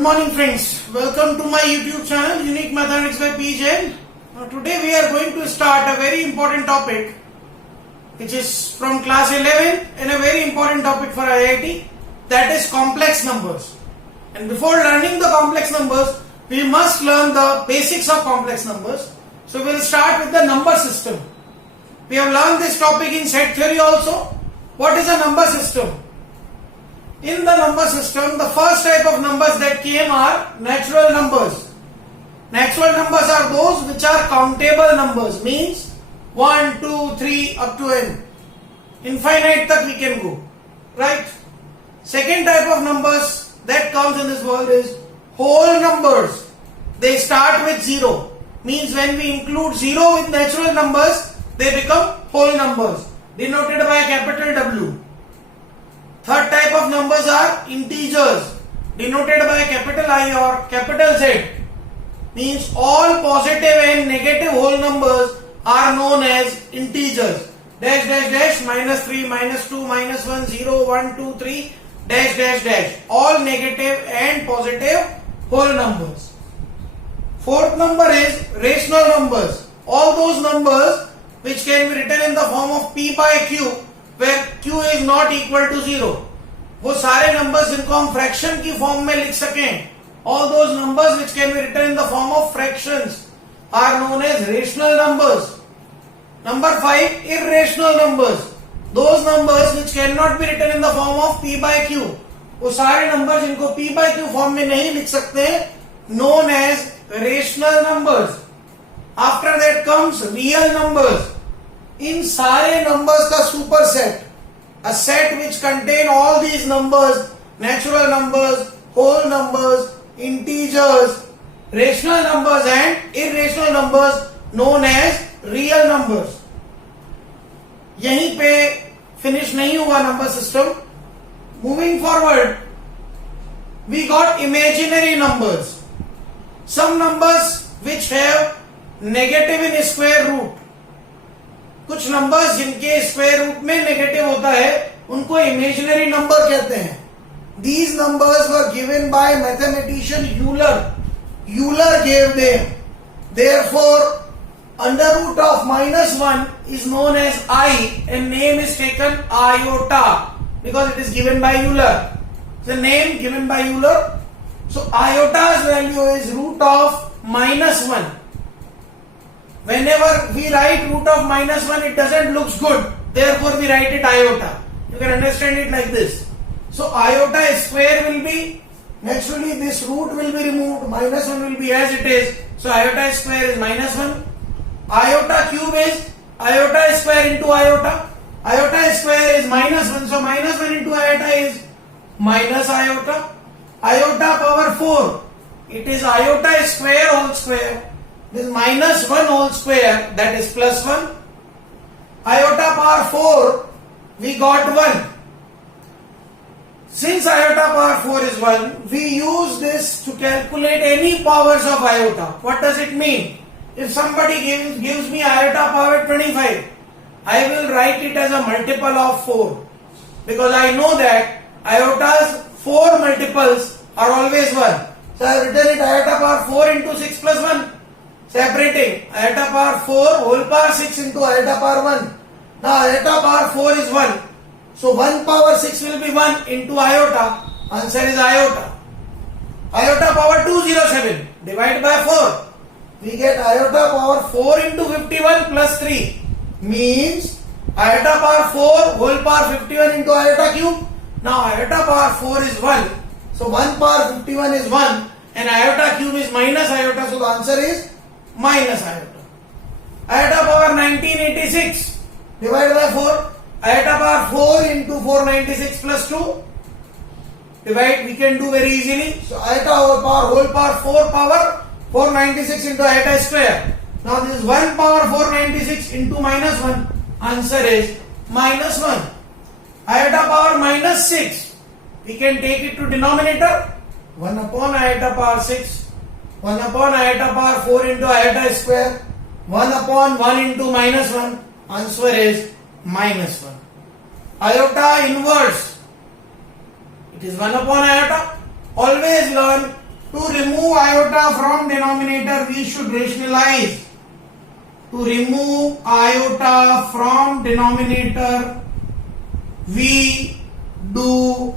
morning friends, welcome to my YouTube channel Unique Mathematics by P. Jain. Today we are going to start a very important topic which is from class 11 and a very important topic for IIT, that is complex numbers. And before learning the complex numbers, we must learn the basics of complex numbers. So we will start with the number system. We have learned this topic in set theory also. What is a number system? In the number system, the first type of numbers that came are natural numbers. Natural numbers are those which are countable numbers, means 1, 2, 3 up to n. Infinite tak we can go, right? Second type of numbers that comes in this world is whole numbers. They start with 0, means when we include 0 with natural numbers, they become whole numbers, denoted by capital W. Third type of numbers are integers, denoted by capital I or capital Z. Means all positive and negative whole numbers are known as integers. Dash dash dash, minus 3, minus 2, minus 1, 0, 1, 2, 3, dash dash dash. All negative and positive whole numbers. Fourth number is rational numbers. All those numbers which can be written in the form of P by Q, where Q is not equal to 0. वो सारे numbers जिनको हम fraction की form में लिख सकें, all those numbers which can be written in the form of fractions are known as rational numbers. Number 5, irrational numbers. Those numbers which cannot be written in the form of P by Q. वो सारे numbers जिनको P by Q form में नहीं लिख सकते, known as rational numbers. After that comes real numbers. इन सारे numbers का superset, a set which contain all these numbers, natural numbers, whole numbers, integers, rational numbers and irrational numbers, known as real numbers. यहीं पे finish नहीं हुआ number system. Moving forward, we got imaginary numbers. Some numbers which have negative in square root. कुछ numbers जिनके square root में negative होता है उनको इमेजिनरी नंबर कहते हैं. These numbers were given by mathematician Euler. Euler gave them. Therefore, under root of -1 is known as I and name is taken iota because it is given by Euler. The name given by Euler. So iota's value is root of -1. Whenever we write root of -1, it doesn't look good. Therefore, we write it iota. You can understand it like this. So, iota square will be, naturally this root will be removed. -1 will be as it is. So, iota square is -1. Iota cube is iota square into iota. Iota square is -1. So, -1 into iota is minus iota. Iota power 4. It is iota square whole square. This -1 whole square, that is +1. Iota power 4, we got 1. Since iota power 4 is 1, we use this to calculate any powers of iota. What does it mean? If somebody gives me iota power 25, I will write it as a multiple of 4. Because I know that iota's 4 multiples are always 1. So I have written it iota power 4 into 6 plus 1. Separating iota power 4 whole power 6 into iota power 1. Now iota power 4 is 1. So 1 power 6 will be 1 into iota. Answer is iota. Iota power 207. Divide by 4. We get iota power 4 into 51 plus 3. Means iota power 4 whole power 51 into iota cube. Now iota power 4 is 1. So 1 power 51 is 1. And iota cube is minus iota. So the answer is minus iota. Iota power 1986 divided by 4. Iota power 4 into 496 plus 2. Divide, we can do very easily. So iota whole power 4 power 496 into iota square. Now this is 1 power 496 into -1. Answer is -1. Iota power -6. We can take it to denominator. 1 upon iota power 6. 1 upon iota power 4 into iota square. 1 upon 1 into -1. Answer is -1. Iota inverse. It is 1 upon iota. Always learn To remove iota from denominator, we should rationalize. To remove iota from denominator, we do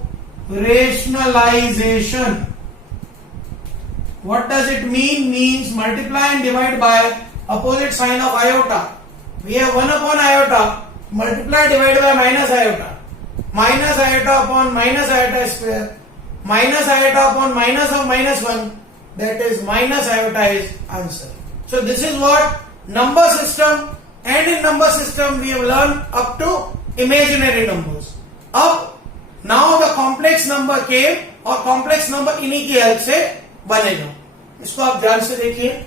rationalization. What does it mean? Means multiply and divide by opposite sign of iota. We have 1 upon iota, multiply divided by minus iota. Minus iota upon minus iota square. Minus iota upon minus of minus 1. That is minus iota is answer. So this is what number system, and in number system we have learned up to imaginary numbers. अब now the complex number came और complex number इन्हीं की help से बनेगा. इसको आप ध्यान से देखिए.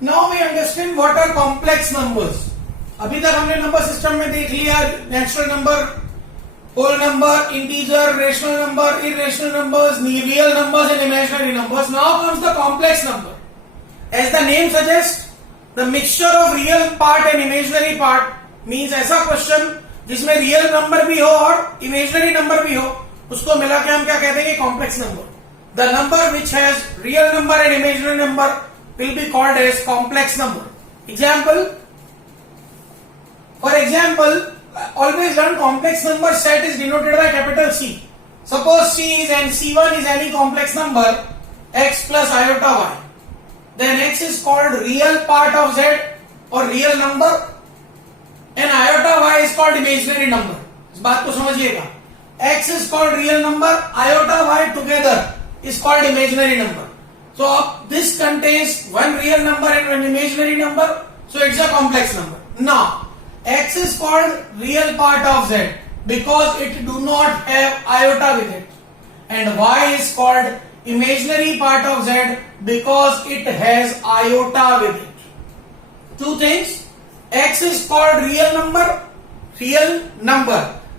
Now we understand what are complex numbers. अभी तक हमने नंबर सिस्टम में देख लिया natural number, whole number, integer, rational number, irrational numbers, real numbers and imaginary numbers. Now comes the complex number. As the name suggests, the mixture of real part and imaginary part means ऐसा question जिसमें real number भी हो और imaginary number भी हो, उसको मिला के हम क्या कहते हैं? Complex number. The number which has real number and imaginary number will be called as complex number. Example, for example, always learn complex number set is denoted by capital C. Suppose C is and C1 is any complex number x plus iota y. Then x is called real part of z or real number and iota y is called imaginary number. इस बात को समझिएगा. X is called real number, iota y together is called imaginary number. So this contains one real number and one imaginary number, so it's a complex number. Now x is called real part of z because it do not have iota with it, and y is called imaginary part of z because it has iota with it. Two things, x is called real number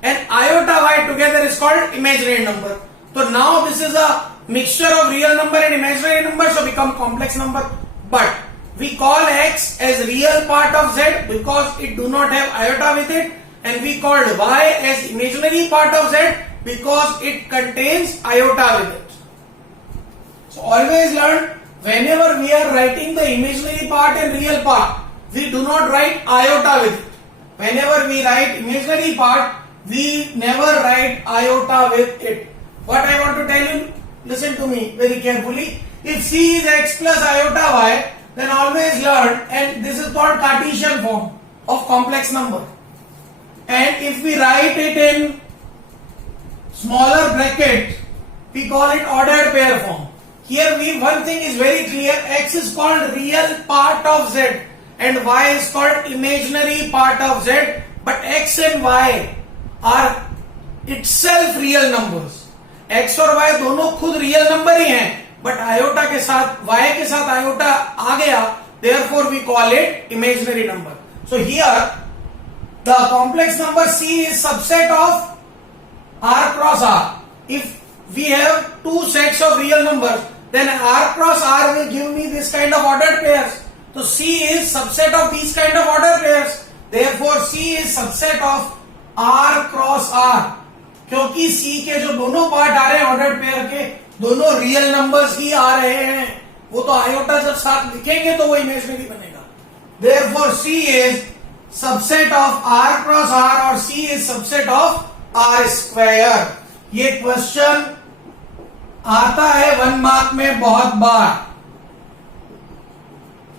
and iota y together is called imaginary number. So now this is a mixture of real number and imaginary number, so become complex number. But we call x as real part of z because it do not have iota with it, and we called y as imaginary part of z because it contains iota with it. So always learn, whenever we are writing the imaginary part and real part, we do not write iota with it. Whenever we write imaginary part, we never write iota with it. What I want to tell you, listen to me very carefully. If C is x plus iota y, then always learn, and this is called Cartesian form of complex number. And if we write it in smaller bracket, we call it ordered pair form. Here one thing is very clear, x is called real part of z and y is called imaginary part of z, but x and y are itself real numbers. x और y दोनों खुद real number ही हैं, but iota के साथ, y के साथ iota आ गया, therefore we call it imaginary number. So here the complex number C is subset of r cross r. If we have two sets of real numbers, then r cross r will give me this kind of ordered pairs. So C is subset of these kind of ordered pairs. Therefore C is subset of r cross r. क्योंकि C के जो दोनों part आ रहे हैं ordered pair के, दोनों real numbers ही आ रहे हैं, वो तो आयोटा जब साथ लिखेंगे तो वो इमेजिनरी बनेगा. Therefore C is subset of r cross r और C is subset of r square. ये क्वेश्चन आता है 1 मार्क में बहुत बार.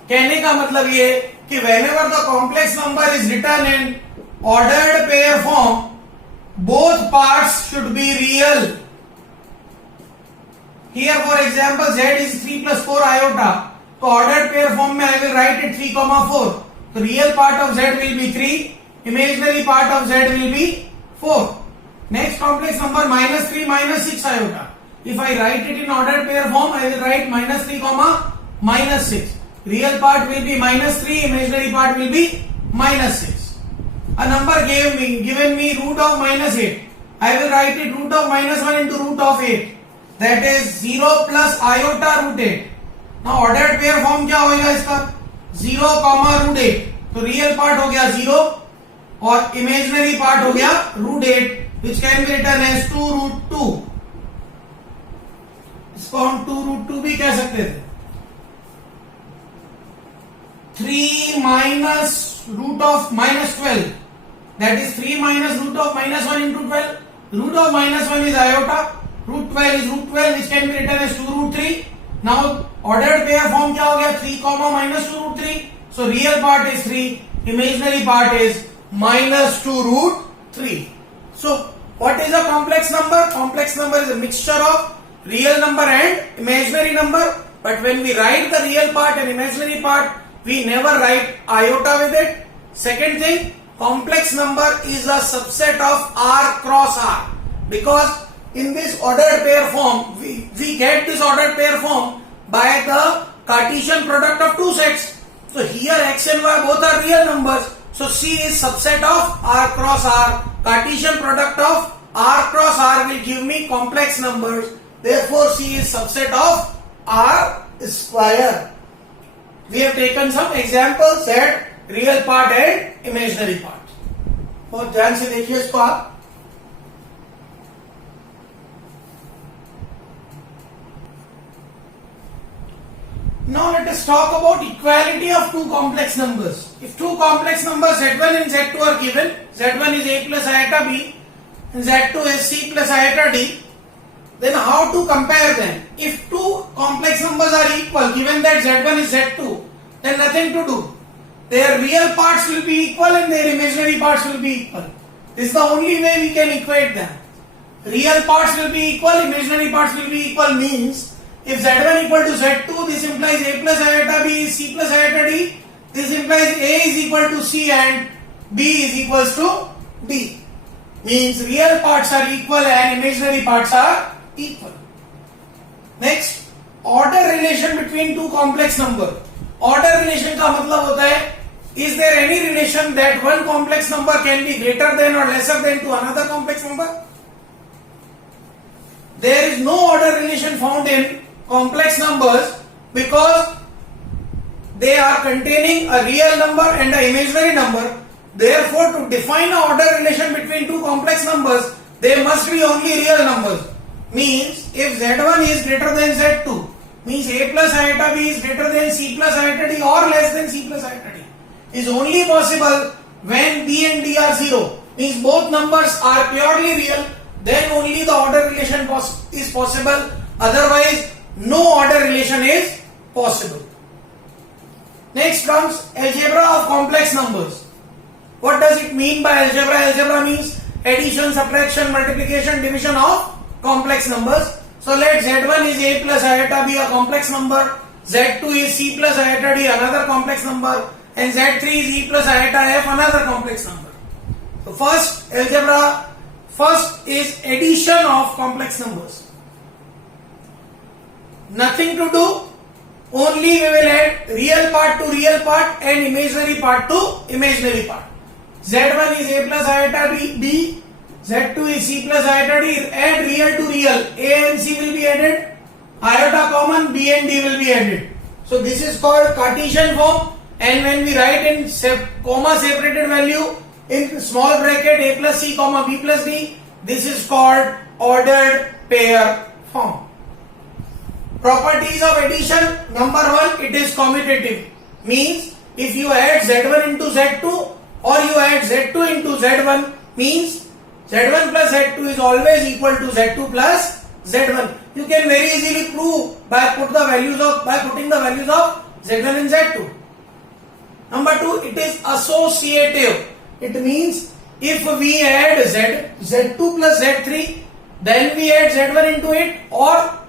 कहने का मतलब ये कि whenever the complex number is written in ordered pair form, both parts should be real. Here for example z is 3 plus 4 iota, तो ordered pair form में I will write it 3, 4. So real part of z will be 3, imaginary part of z will be 4. Next complex number minus 3 minus 6 iota. If I write it in ordered pair form, I will write minus 3, minus 6. Real part will be minus 3, imaginary part will be minus 6. A number given me root of minus 8. I will write it root of minus 1 into root of 8. That is 0 plus iota root 8. Now ordered pair form क्या होगा इसका? 0, root 8. तो real part हो गया 0, और imaginary part हो गया √8 which can be written as 2√2. इसको हम 2√2 भी कह सकते थे. 3 minus root of minus 12, that is 3 minus root of minus 1 into 12. Root of minus 1 is iota, root 12 is root 12 which can be written as 2√3. Now ordered pair form क्या हो गया 3 comma minus 2√3. So real part is 3, imaginary part is minus 2√3. So what is a complex number? Complex number is a mixture of real number and imaginary number. But when we write the real part and imaginary part, we never write iota with it. Second thing, complex number is a subset of R cross R, because in this ordered pair form, we get this ordered pair form by the Cartesian product of two sets. So here x and y both are real numbers. So C is subset of R cross R. Cartesian product of R cross R will give me complex numbers. Therefore C is subset of R square. We have taken some examples at real part and imaginary part. बहुत ध्यान से देखिए इसको आप. Now let us talk about equality of two complex numbers. If two complex numbers Z1 and Z2 are given, Z1 is A plus iota B and Z2 is C plus iota D, then how to compare them? If two complex numbers are equal, given that Z1 is Z2, then nothing to do. Their real parts will be equal and their imaginary parts will be equal. This is the only way we can equate them. Real parts will be equal, imaginary parts will be equal means if Z1 equal to Z2, this implies A plus iota B is C plus iota D. This implies A is equal to C and B is equals to D. Means real parts are equal and imaginary parts are equal. Next, order relation between two complex number. Order relation का मतलब होता है, is there any relation that one complex number can be greater than or lesser than to another complex number? There is no order relation found in complex numbers because they are containing a real number and an imaginary number. Therefore, to define an order relation between two complex numbers, they must be only real numbers. Means if Z1 is greater than Z2, means A plus iota B is greater than C plus iota D or less than C plus iota D, is only possible when B and D are 0. Means both numbers are purely real, then only the order relation is possible. Otherwise, no order relation is possible. Next comes algebra of complex numbers. What does it mean by algebra? Algebra means addition, subtraction, multiplication, division of complex numbers. So let Z1 is A plus iota B a complex number, Z2 is C plus iota D another complex number, and Z3 is E plus iota F another complex number. So first algebra, first is addition of complex numbers. Nothing to do, only we will add real part to real part and imaginary part to imaginary part. Z1 is A plus iota B, Z2 is C plus iota D, add real to real, A and C will be added, iota common, B and D will be added. So this is called Cartesian form, and when we write in comma separated value in small bracket A plus C comma B plus D, this is called ordered pair form. Properties of addition, number one, it is commutative. Means if you add Z1 into Z2 or you add Z2 into Z1, means Z1 plus Z2 is always equal to Z2 plus Z1. You can very easily prove by putting the values of Z1 and Z2. Number two, it is associative. It means if we add Z2 plus Z3, then we add Z1 into it, or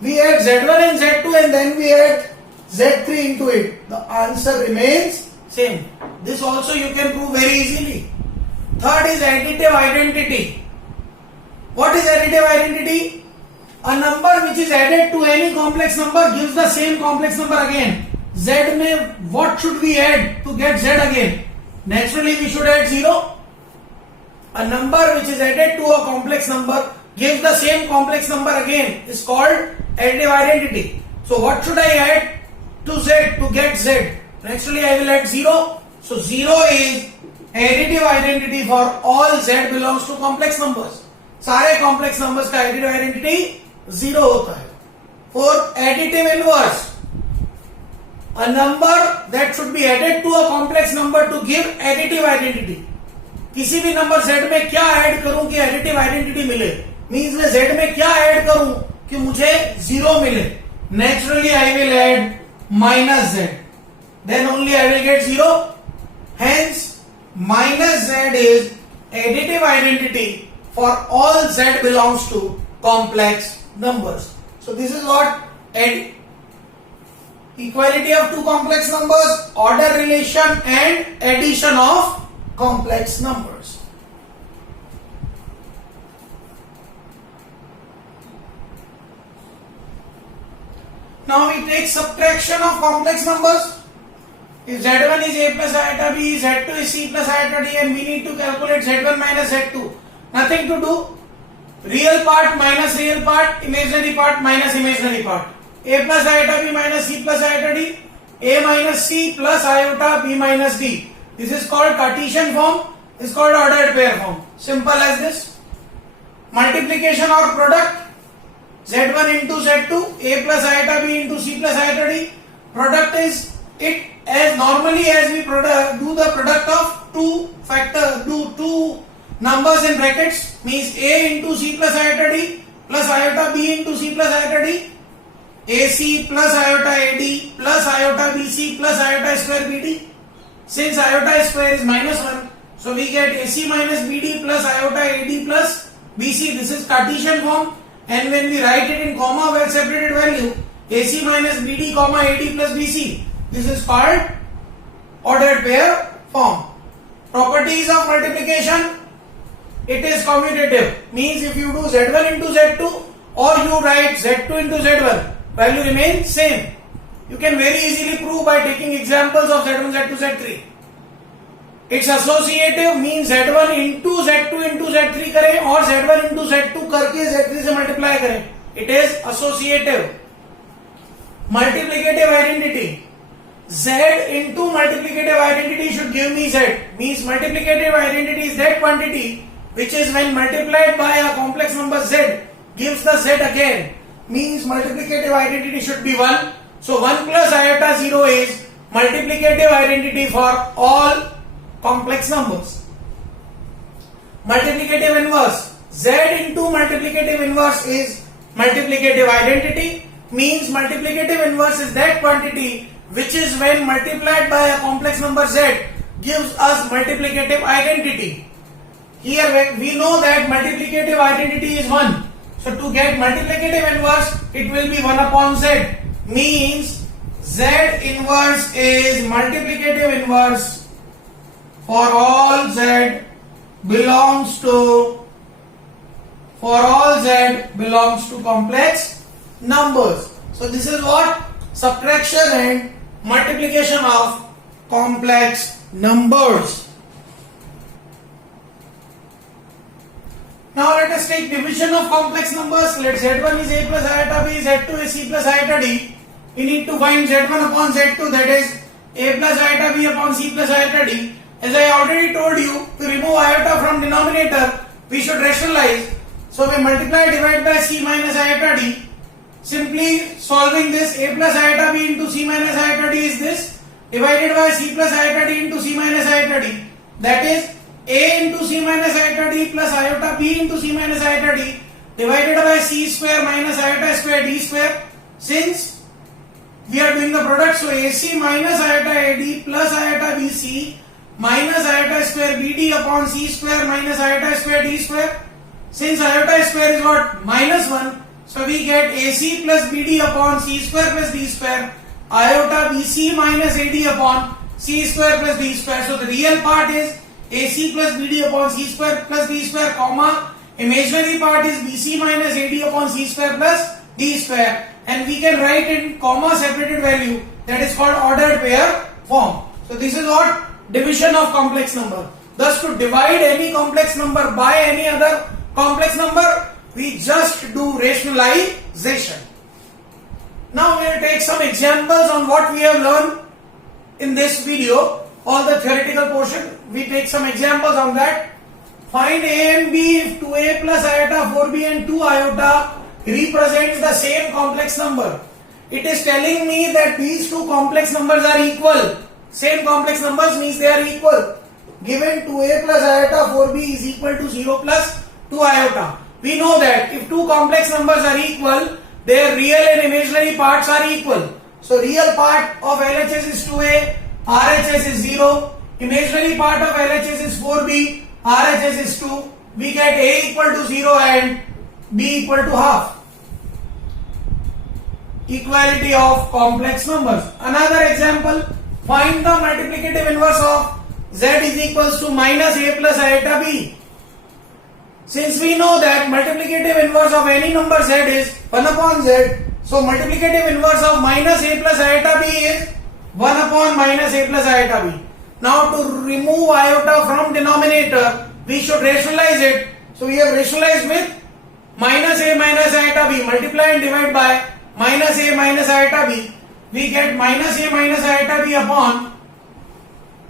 we add Z1 and Z2 and then we add Z3 into it, the answer remains same. This also you can prove very easily. Third is additive identity. What is additive identity? A number which is added to any complex number gives the same complex number again. Z में what should we add to get Z again? Naturally we should add 0. A number which is added to a complex number gives the same complex number again is called additive identity. So what should I add to Z to get Z? Naturally I will add 0. So 0 is additive identity for all z belongs to complex numbers, सारे complex numbers का additive identity 0 होता है. For additive inverse, a number that should be added to a complex number to give additive identity. किसी भी number z में क्या add करूं कि एडिटिव आइडेंटिटी मिले, मींस मैं z में क्या ऐड करूं कि मुझे 0 मिले. Naturally I will add minus z, then only I will get 0. Hence minus z is additive identity for all z belongs to complex numbers. So this is what equality of two complex numbers, order relation and addition of complex numbers. Now we take subtraction of complex numbers. If z1 is a plus iota b, z2 is c plus iota d, and we need to calculate z1 minus z2. Nothing to do. Real part minus real part, imaginary part minus imaginary part. A plus iota b minus c plus iota d, a minus c plus iota b minus d. This is called Cartesian form. This is called ordered pair form. Simple as this. Multiplication or product, z1 into z2, a plus iota b into c plus iota d. Product is it as normally as we do the product of two numbers in brackets, means a into c plus iota d plus iota b into c plus iota d. AC plus iota AD plus iota BC plus iota square BD. Since iota square is minus 1, so we get AC minus BD plus iota AD plus BC. This is Cartesian form, and when we write it in comma well separated value, AC minus BD comma AD plus BC, this is called ordered pair form. Properties of multiplication, it is commutative, means if you do z1 into z2 or you write z2 into z1, value remains same. You can very easily prove by taking examples of z1, z2, z3. It's associative, means z1 into z2 into z3 करें और z1 into z2 करके z3 से multiply करें. It is associative. Multiplicative identity, z into multiplicative identity should give me z, means multiplicative identity is that quantity which is when multiplied by a complex number z gives the z again. Means multiplicative identity should be 1. So 1 plus iota 0 is multiplicative identity for all complex numbers. Multiplicative inverse, z into multiplicative inverse is multiplicative identity, means multiplicative inverse is that quantity which is when multiplied by a complex number z gives us multiplicative identity. Here we know that multiplicative identity is 1. So to get multiplicative inverse, it will be 1 upon z, means z inverse is multiplicative inverse for all z belongs to complex numbers. So this is what subtraction and multiplication of complex numbers. Now let us take division of complex numbers. Let z1 is a plus iota b, z2 is c plus iota d. We need to find z1 upon z2, that is a plus iota b upon c plus iota d. As I already told you, to remove iota from denominator, we should rationalize. So we multiply divide by c minus iota d. Simply solving this, a plus iota b into c minus iota d is this, divided by c plus iota d into c minus iota d. That is a into c minus iota d plus iota b into c minus iota d divided by c square minus iota square d square. Since we are doing the product, so AC minus iota AD plus iota BC minus iota square BD upon c square minus iota square d square. Since iota square is what? Minus 1. So we get AC plus BD upon c square plus d square, iota BC minus AD upon c square plus d square. So the real part is AC plus BD upon c square plus d square, comma, imaginary part is BC minus AD upon c square plus d square, and we can write in comma separated value, that is called ordered pair form. So this is what division of complex number. Thus to divide any complex number by any other complex number, we just do rationalization. Now we will take some examples on what we have learned in this video. all the theoretical portion. We take some examples on that. Find A and B if 2A plus iota 4B and 2 iota represents the same complex number. It is telling me that these two complex numbers are equal. Same complex numbers means they are equal. Given 2A plus iota 4B is equal to 0 plus 2 iota. We know that if two complex numbers are equal, their real and imaginary parts are equal. So real part of LHS is 2A, RHS is 0. Imaginary part of LHS is 4B, RHS is 2. We get A equal to 0 and B equal to half. Equality of complex numbers. Another example, find the multiplicative inverse of Z is equals to minus A plus iota B. Since we know that multiplicative inverse of any number Z is 1 upon Z, so multiplicative inverse of minus A plus iota B is 1 upon minus A plus iota B. Now to remove iota from denominator, we should rationalize it. So we have rationalized with minus A minus iota B, multiply and divide by minus A minus iota B. We get minus A minus iota B upon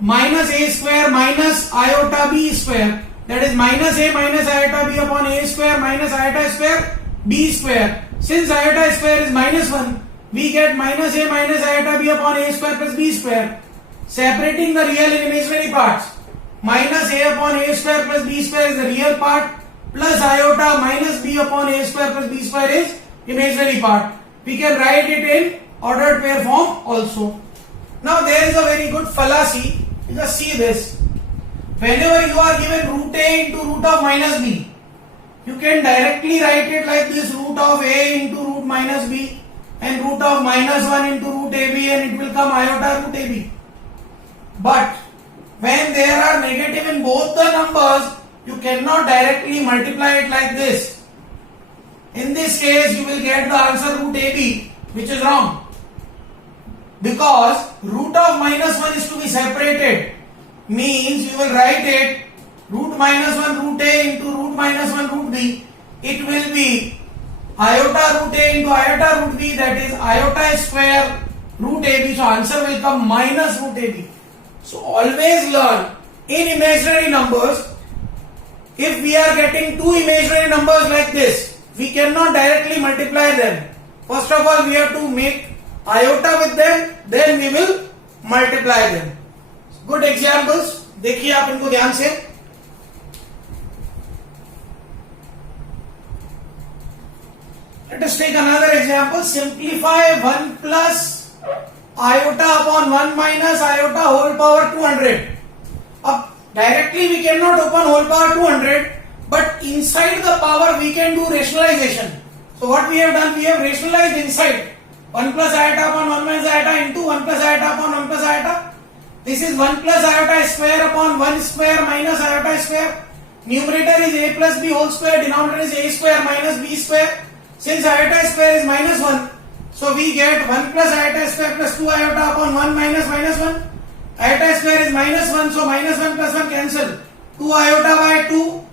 minus A square minus iota B square. That is minus A minus iota B upon A square minus iota square B square. Since iota square is minus 1, we get minus A minus iota B upon A square plus B square. Separating the real and imaginary parts. Minus A upon A square plus B square is the real part, plus iota minus B upon A square plus B square is imaginary part. We can write it in ordered pair form also. Now there is a very good fallacy. Just see this. Whenever you are given root A into root of minus B, you can directly write it like this: root of A into root minus B and root of minus 1 into root AB, and it will come iota root AB. But when there are negative in both the numbers, you cannot directly multiply it like this. In this case, you will get the answer root AB, which is wrong. Because root of minus 1 is to be separated. Means you will write it root minus 1 root A into root minus 1 root B. It will be iota root A into iota root B, that is iota square root AB. So answer will come minus root AB. So always learn in imaginary numbers, if we are getting two imaginary numbers like this, we cannot directly multiply them. First of all, we have to make iota with them, then we will multiply them. Good examples, देखिए आप इनको ध्यान से. Let us take another example. Simplify 1 plus iota upon 1 minus iota whole power 200. अब directly we cannot open whole power 200, but inside the power we can do rationalization. So what we have done, we have rationalized inside 1 plus iota upon 1 minus iota into 1 plus iota upon 1 plus iota. This is 1 plus iota square upon 1 square minus iota square. Numerator is a plus b whole square, denominator is a square minus b square. Since iota square is minus 1, so we get 1 plus iota square plus 2 iota upon 1 minus minus 1. Iota square is minus 1, so minus 1 plus 1 cancel. 2 iota by 2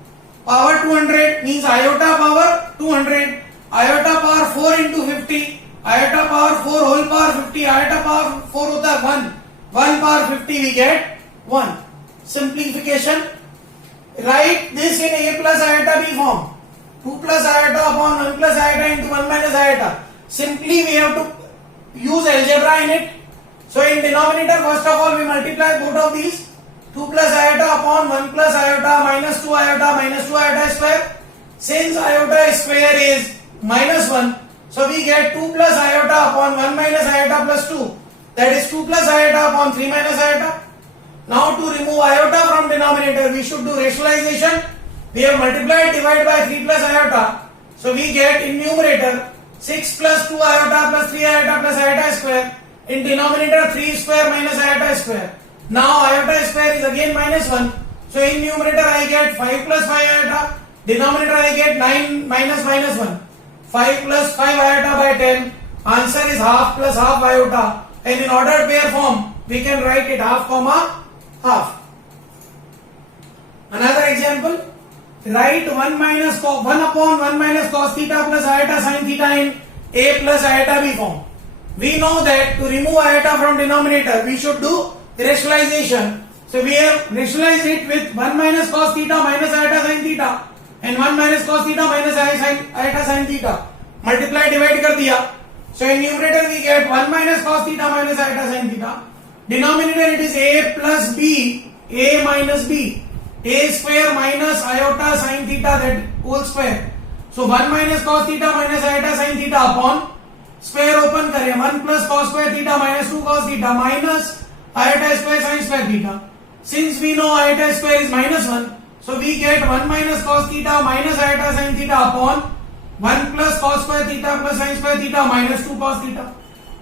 power 200 means iota power 200. Iota power 4 into 50. Iota power 4 whole power 50. Iota power 4 होता है 1. 1 power 50 we get 1. Simplification. Write this in a plus iota b form. 2 plus iota upon 1 plus iota into 1 minus iota. Simply we have to use algebra in it. So in denominator, first of all we multiply both of these. 2 plus iota upon 1 plus iota minus 2 iota square. Since iota square is minus 1, so we get 2 plus iota upon 1 minus iota plus 2. That is 2 plus iota upon 3 minus iota. Now to remove iota from denominator, we should do rationalization. We have multiplied divide by 3 plus iota. So we get in numerator 6 plus 2 iota plus 3 iota plus iota square. In denominator 3 square minus iota square. Now iota square is again minus 1. So in numerator I get 5 plus 5 iota. Denominator I get 9 minus minus 1. 5 plus 5 iota by 10. Answer is half plus half iota. And in ordered pair form, we can write it half comma half. Another example. Write 1 upon 1 minus cos theta plus iota sin theta in a plus iota b form. We know that to remove iota from denominator, we should do rationalization. So we have rationalized it with 1 minus cos theta minus iota sin theta and 1 minus cos theta minus iota sin theta. Multiply, divide कर दिया. So in numerator we get 1 minus cos theta minus iota sin theta. Denominator it is a plus b, a minus b, a square minus iota sin theta, that whole square. So 1 minus cos theta minus iota sin theta upon square open करें 1 plus cos square theta minus 2 cos theta minus iota square sin square theta. Since we know iota square is minus 1, so we get 1 minus cos theta minus iota sin theta upon 1 plus cos square theta plus sin square theta minus 2 cos theta.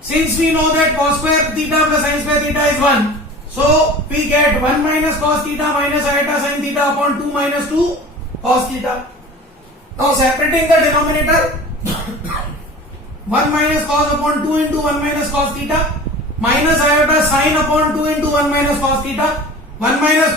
Since we know that cos square theta plus sin square theta is 1, so we get 1 minus cos theta minus iota sin theta upon 2 minus 2 cos theta. Now separating the denominator, 1 minus cos upon 2 into 1 minus cos theta minus iota sin upon 2 into 1 minus cos theta. 1 minus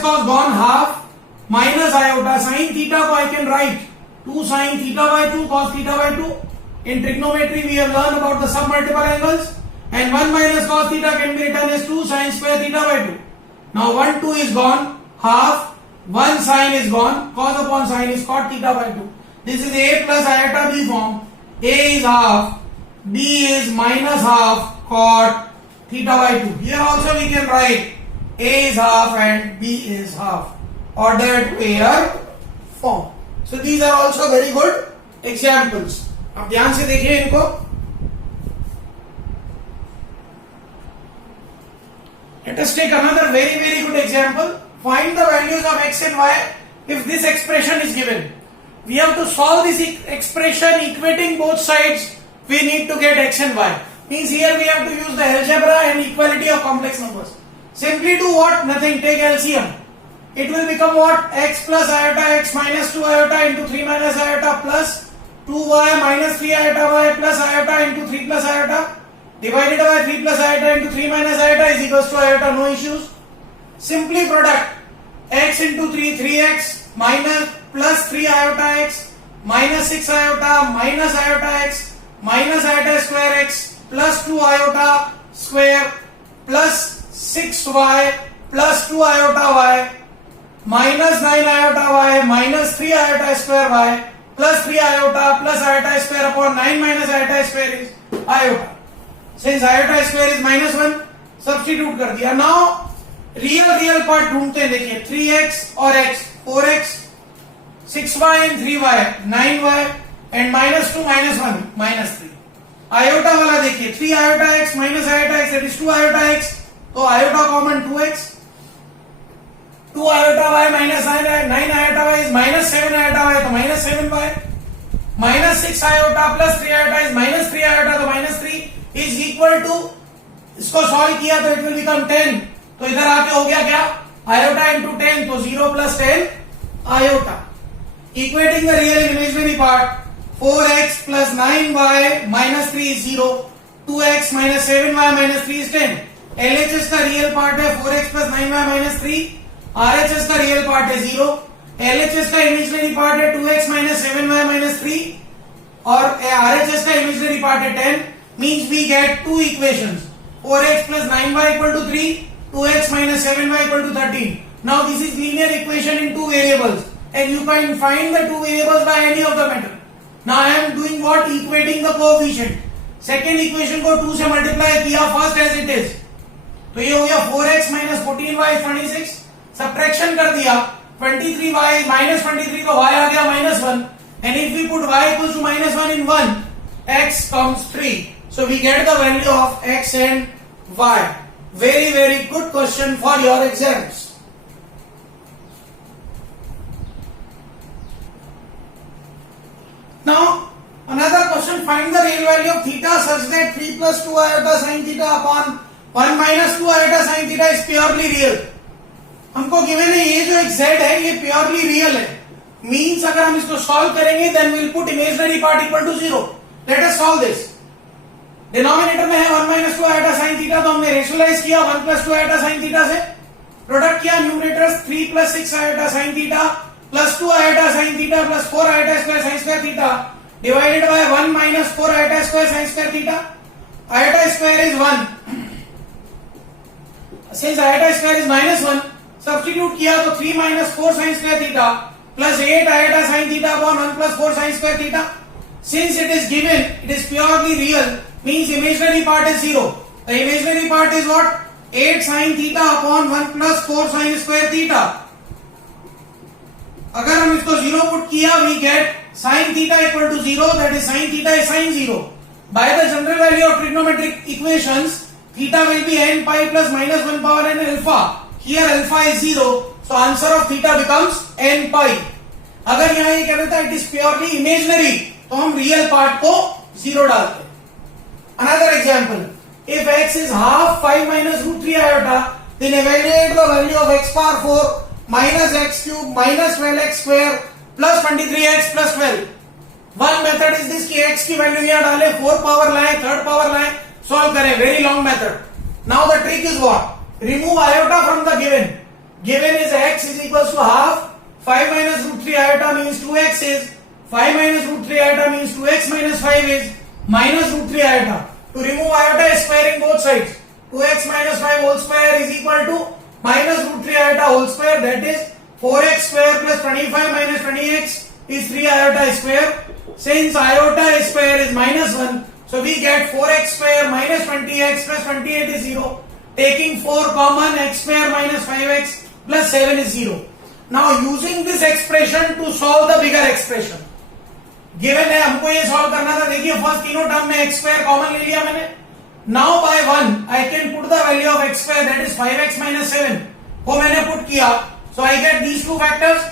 cos gone half minus iota sin theta को I can write 2 sin theta by 2 cos theta by 2. In trigonometry we have learned about the submultiple angles, and 1 minus cos theta can be written as 2 sin square theta by 2. Now 1 2 is gone, half, 1 sin is gone, cos upon sin is cot theta by 2. This is a plus iota b form. A is half, b is minus half cot theta by 2. Here also we can write a is half and b is half, ordered pair form. So these are also very good examples. अब ध्यान से देखिए इनको. Let us take another very good example. Find the values of x and y if this expression is given. We have to solve this expression equating both sides. We need to get x and y. Means here we have to use the algebra and equality of complex numbers. Simply do what? Nothing. Take LCM. It will become what? X plus iota x minus 2 iota into 3 minus iota plus 2y minus 3 iota y plus iota into 3 plus iota divided by 3 plus iota into 3 minus iota is equals to iota. No issues. Simply product x into 3, 3x minus plus 3 iota x minus 6 iota minus iota x minus iota square x plus 2 iota square plus 6y plus 2 iota y minus 9 iota y minus 3 iota square y plus 3 iota plus iota square upon 9 minus iota square is iota. Since iota square is minus 1, substitute कर दिया. Now real part ढूंढते हैं. देखिए 3x और x, 4x, 6y and 3y, 9y and minus 2 minus 1 minus 3. iota वाला देखिए 3 iota x minus iota x, that is 2 iota x, तो iota common 2x, 2 iota y minus 9 iota y is minus 7 iota y, तो minus 7y, minus 6 iota plus 3 iota is minus 3 iota, तो minus 3 is equal to, इसको solve किया तो it will become 10. तो इधर आके हो गया क्या? iota into 10, तो 0 plus 10 iota. Equating the real and imaginary part, 4x plus 9y minus 3 is 0, 2x minus 7y minus 3 is 10. LHS का real part है 4x plus 9y minus 3, RHS का real part है 0, LHS का imaginary part है 2x minus 7y minus 3 और RHS का imaginary part है 10. Means we get two equations, 4x plus 9y equal to 3, 2x minus 7y equal to 13. Now this is linear equation in two variables and you can find the two variables by any of the method. Now I am doing what? Equating the coefficient. Second equation को 2 से multiply किया first as it is. तो ये हो गया 4x minus 14y is 26. Subtraction कर दिया 23y minus 23 तो y आ गया minus 1. And if we put y equals to minus 1 in 1, x comes 3. So we get the value of x and y. Very good question for your exams. Now another question, find the real value of theta such that 3 plus 2 iota sin theta upon 1 minus 2 iota sin theta is purely real. हमको given है ये जो एक z है ये purely real है. Means अगर हम इसको solve करेंगे then we'll put imaginary part equal to 0. Let us solve this. Denominator में है 1 minus 2 iota sin theta, तो हमने रेशनलाइज किया 1 plus 2 iota sin theta से, प्रोडक्ट किया numerators 3 plus 6 iota sin theta plus 2 iota sin theta plus 4 iota square sin square theta divided by 1 minus 4 iota square sin square theta. Iota square is 1. Since iota square is -1, substitute किया तो 3 minus 4 sin square theta plus 8 iota sin theta upon 1 plus 4 sin square theta. Since it is given, it is purely real, means imaginary part is 0. The imaginary part is what? 8 sin theta upon 1 plus 4 sin square theta. अगर हम इसको 0 put किया, we get sin theta equal to 0, that is sin theta is sin 0. By the general value of trigonometric equations, theta will be n pi plus minus 1 power n alpha. Here alpha is 0, so answer of theta becomes n pi. अगर यहाँ ये कहता है it is purely imaginary, तो हम real part को 0 डालते हैं. Another example, if x is half 5 minus root 3 iota, then evaluate the value of x power 4 minus x cube minus 12x square plus 23x plus 12. One method is this कि x की value यहाँ डाले, 4 power लाए, 3rd power लाए, solve करें. Very long method. Now the trick is what? Remove iota from the given. Given is x is equals to half 5 minus root 3 iota means 2x is 5 minus root 3 iota means 2x minus 5 is minus root 3 iota. To remove iota is squaring both sides. 2x minus 5 whole square is equal to minus root 3 iota whole square, that is 4x square plus 25 minus 20x is 3 iota square. Since iota square is minus 1, so we get 4x square minus 20x plus 28 is 0. Taking 4 common, x square minus 5x plus 7 is 0. Now using this expression to solve the bigger expression. Given है, हमको ये solve करना था. देखिए first तीनों term में x square common ले लिया मैंने. Now by 1 I can put the value of x square, that is 5x minus 7 को मैंने put किया. So I get these two factors.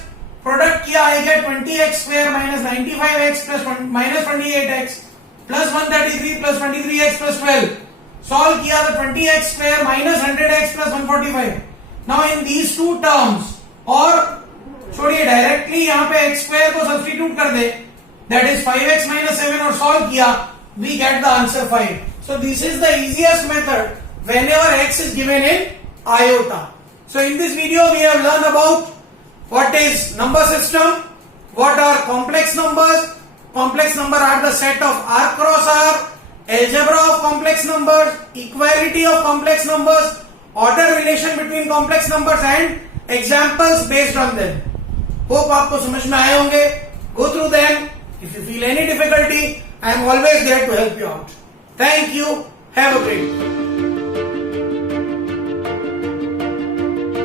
Product किया, I get 20x square minus 95x plus minus 28x plus 133 plus 23x plus 12. Solve किया तो 20x square minus 100x plus 145. Now in these two terms, और छोड़िए directly यहाँ पे x square को substitute कर दे, that is 5x minus 7 और solve किया, we get the answer 5. So this is the easiest method whenever x is given in iota. So in this video we have learned about what is number system, what are complex numbers. Complex number are the set of R cross R, algebra of complex numbers, equality of complex numbers, order relation between complex numbers and examples based on them. Hope आपको समझ में आए होंगे. Go through them. If you feel any difficulty, I am always there to help you out. Thank you. Have a great day.